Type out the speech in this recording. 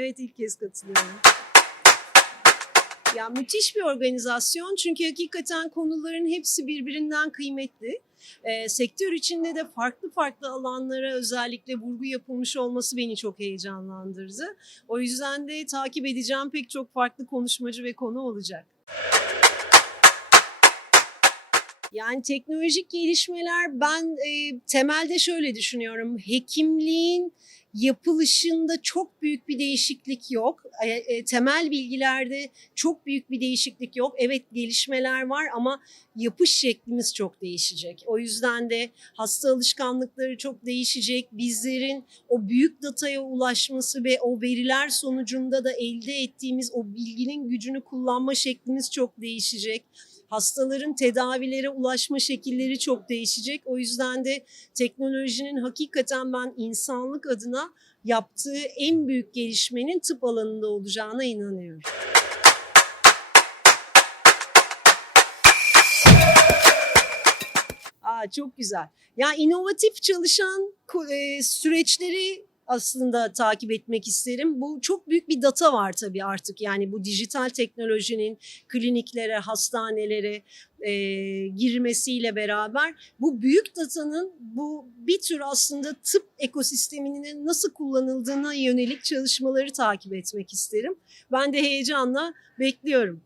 Evet ilk kez katılıyorum. Ya müthiş bir organizasyon çünkü hakikaten konuların hepsi birbirinden kıymetli. Ee, sektör içinde de farklı farklı alanlara özellikle vurgu yapılmış olması beni çok heyecanlandırdı. O yüzden de takip edeceğim pek çok farklı konuşmacı ve konu olacak. Yani teknolojik gelişmeler ben e, temelde şöyle düşünüyorum. Hekimliğin yapılışında çok büyük bir değişiklik yok. E, e, temel bilgilerde çok büyük bir değişiklik yok. Evet gelişmeler var ama yapış şeklimiz çok değişecek. O yüzden de hasta alışkanlıkları çok değişecek. Bizlerin o büyük dataya ulaşması ve o veriler sonucunda da elde ettiğimiz o bilginin gücünü kullanma şeklimiz çok değişecek. Hastaların tedavilere ulaşma şekilleri çok değişecek. O yüzden de teknolojinin hakikaten ben insanlık adına yaptığı en büyük gelişmenin tıp alanında olacağına inanıyorum. Aa, çok güzel. Ya inovatif çalışan e, süreçleri aslında takip etmek isterim. Bu çok büyük bir data var tabii artık. Yani bu dijital teknolojinin kliniklere, hastanelere e, girmesiyle beraber bu büyük datanın bu bir tür aslında tıp ekosisteminin nasıl kullanıldığına yönelik çalışmaları takip etmek isterim. Ben de heyecanla bekliyorum.